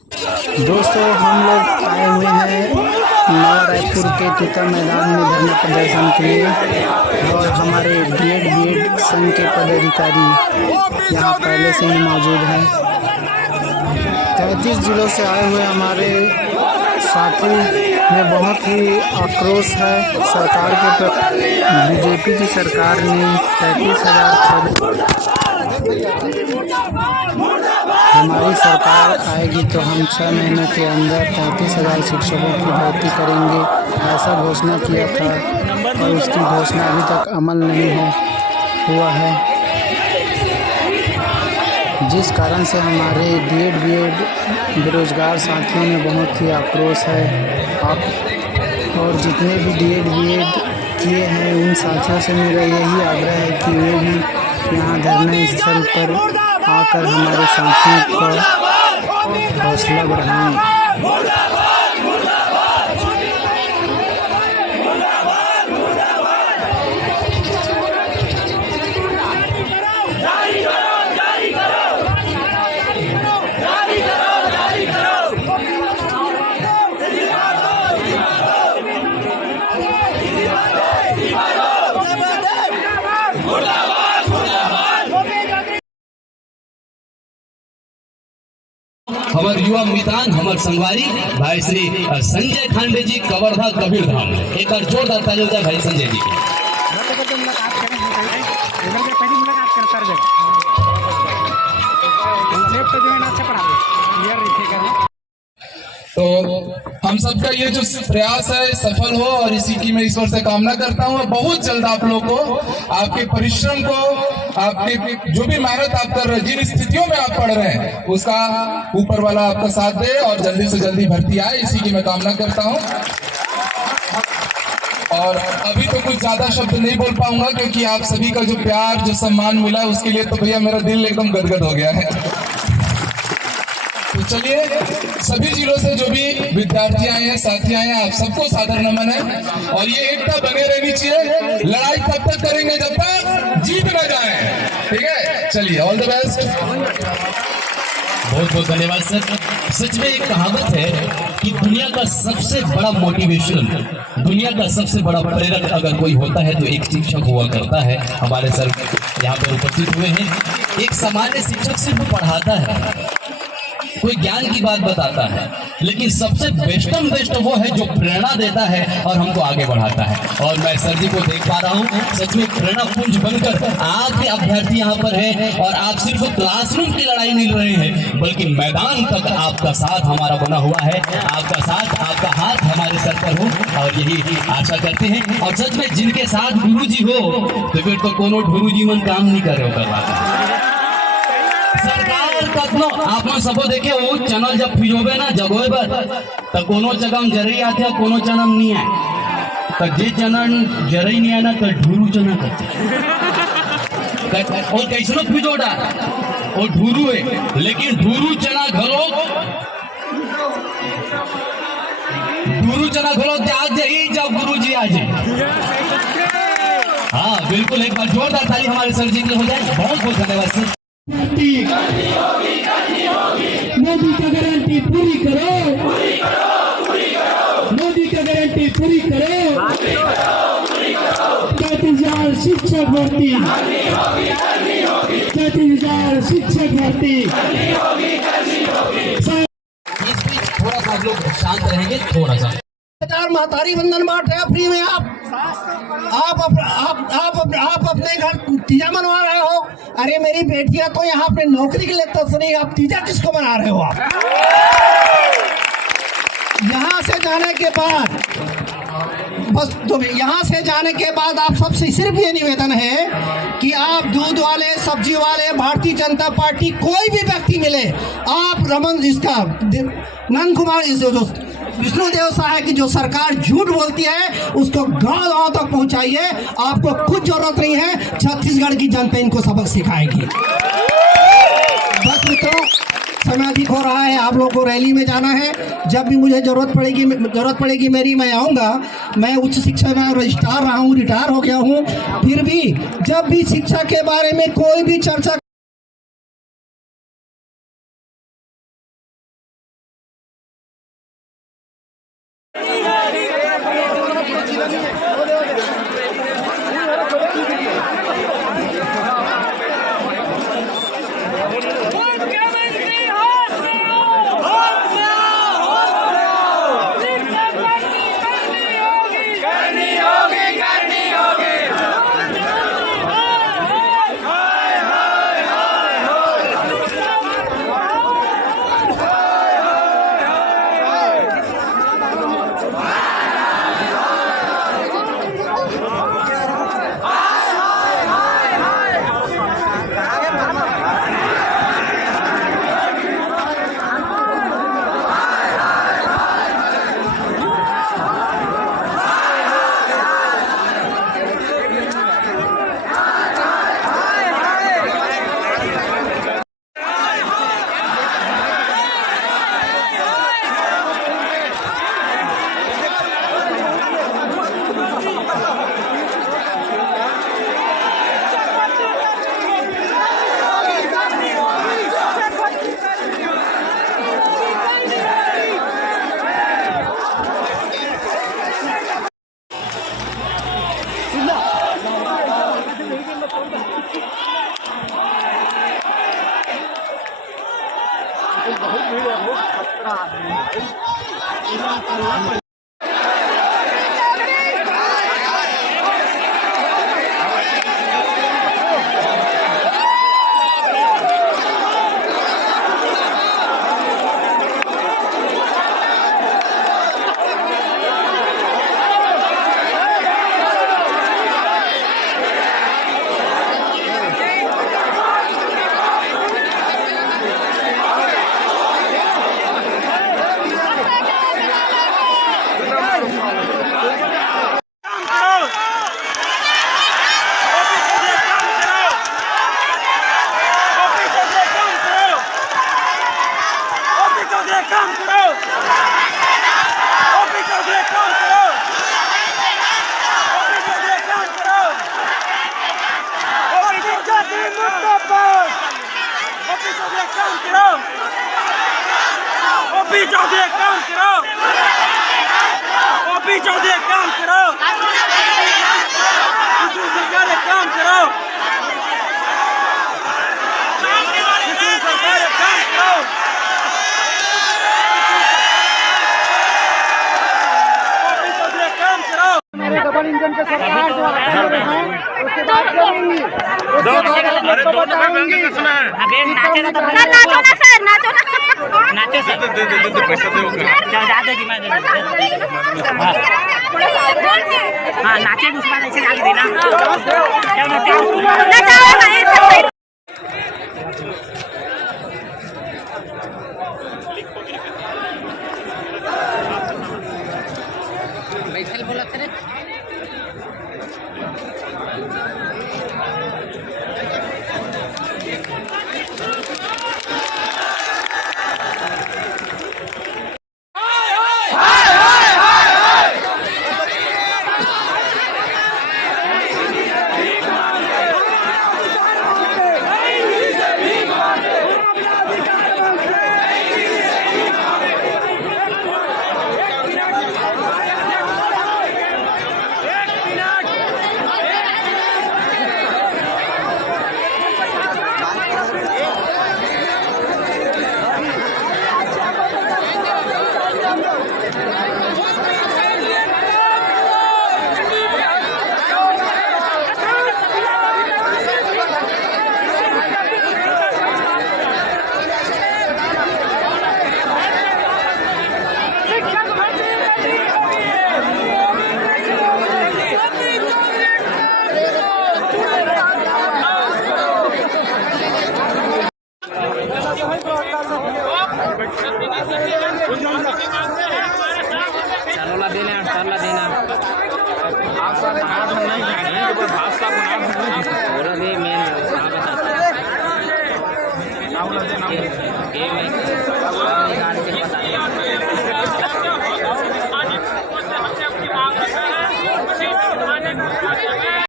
दोस्तों, हम लोग आए हुए हैं नवा रायपुर के तूता मैदान में धरना प्रदर्शन के लिए और हमारे बीएड संघ के पदाधिकारी यहाँ पहले से ही मौजूद हैं। 33 जिलों से आए हुए हमारे साथी में बहुत ही आक्रोश है सरकार के प्रति। बीजेपी की सरकार ने 35,000 हमारी सरकार आएगी तो हम 6 महीने के अंदर 35,000 शिक्षकों की भर्ती करेंगे, ऐसा घोषणा किया था और उसकी घोषणा अभी तक अमल नहीं हुआ है, जिस कारण से हमारे बीएड बेरोजगार साथियों में बहुत ही आक्रोश है। आप और जितने भी बीएड किए हैं उन साथियों से मेरा यही आग्रह है कि वे भी यहाँ धरना स्थल पर आकर हमारे साथियों का हौसला बढ़ाएं। हमारे युवा मितान हमारे संगवारी भाई श्री संजय खांडे जी कवर्धा कबीर धाम, एक बार जोरदार ताली हो जाए भाई संजय जी। तो हम सबका ये जो प्रयास है सफल हो और इसी की मैं ईश्वर से कामना करता हूँ। बहुत जल्द आप लोग को, आपके परिश्रम को, आपके जो भी मेहनत आप कर रहे हैं, जिन स्थितियों में आप पढ़ रहे हैं, उसका ऊपर वाला आपका साथ दे और जल्दी से जल्दी भर्ती आए, इसी की मैं कामना करता हूँ। और अभी तो कुछ ज्यादा शब्द नहीं बोल पाऊंगा क्योंकि आप सभी का जो प्यार, जो सम्मान मिला, उसके लिए तो भैया मेरा दिल एकदम गदगद हो गया है। तो चलिए, सभी जिलों से जो भी विद्यार्थी आए हैं, साथी आए हैं, आप सबको सादर नमन है। और ये एकता बने रहनी चाहिए। लड़ाई तब तक करेंगे जब तक जीत न जाए, ठीक है? चलिए, ऑल द बेस्ट। बहुत बहुत धन्यवाद सर। सच में एक कहावत है कि दुनिया का सबसे बड़ा मोटिवेशन, दुनिया का सबसे बड़ा प्रेरक अगर कोई होता है तो एक शिक्षक हुआ करता है। हमारे सर यहाँ पर उपस्थित हुए हैं। एक सामान्य शिक्षक सिर्फ पढ़ाता है, कोई ज्ञान की बात बताता है, लेकिन सबसे बेस्ट वो है जो प्रेरणा देता है और हमको आगे बढ़ाता है। और मैं सर जी को देख पा रहा हूँ, सच में प्रेरणा पुंज बनकर आपके अभ्यर्थी यहाँ पर हैं और आप सिर्फ क्लासरूम की लड़ाई नहीं लड़ रहे हैं, बल्कि मैदान तक आपका साथ हमारा बना हुआ है। आपका साथ, आपका हाथ हमारे सर पर हो और यही आशा करते हैं। और सच में जिनके साथ गुरु जी हो तो फिर तो कोनो गुरु जी मन काम नहीं कर रहे हो। सरकार कतनो आप सबो देखे वो चैनल जब फिजोबे ना जगह पर तो कोनो जगह में जरई आते हैं, कोनो चैनल नहीं है। तो जे चैनल जरई नहीं है ना तो ढूरू चना करते और कैसनो फिजोड़ा और ढूरू है, लेकिन ढूरू चना घलो त्याग जाई जब गुरु जी आ जाए। हाँ बिल्कुल, एक बार जोरदार ताली हमारे सर जी के लिए हो जाए। बहुत बहुत धन्यवाद सर। मोदी का गारंटी पूरी करो, मोदी का गारंटी पूरी करो। 33,000 शिक्षक भर्ती, 33,000 शिक्षक भर्ती। इस बीच थोड़ा सा लोग शांत रहेंगे, थोड़ा सा। महतारी बंधन बांट रहे हो फ्री में। आप अपने घर तीजा मनवा रहे हो। अरे मेरी बेटियां तो यहाँ अपने नौकरी के लिए तरस नहीं, आप तीजा किसको मना रहे हो? आप यहाँ से जाने के बाद बस तो यहाँ से जाने के बाद आप सबसे सिर्फ ये निवेदन है कि आप दूध वाले, सब्जी वाले, भारतीय जनता पार्टी कोई भी व्यक्ति मिले, आप रमन जिसका नंद कुमार जो विष्णुदेव साहब की जो सरकार झूठ बोलती है उसको गांव तक पहुंचाइए। आपको कुछ जरूरत नहीं है, छत्तीसगढ़ की जनता इनको सबक सिखाएगी। बस मित्रों, समय अधिक हो रहा है, आप लोगों को रैली में जाना है। जब भी मुझे जरूरत पड़ेगी मेरी, मैं आऊँगा। मैं उच्च शिक्षा में रजिस्ट्रार रहा हूँ, रिटायर हो गया हूँ। फिर भी जब भी शिक्षा के बारे में कोई भी चर्चा डबल इंजन के सरकार जो आए हुए हैं उसके बाद करेंगी, उसके बाद आपको बताएंगी। सर नाचो ना सर, नाचो ना, नाचो सर, दे पैसा दे दी मैं हाँ नाचे उसके बाद ऐसे आगे देना, नचाओ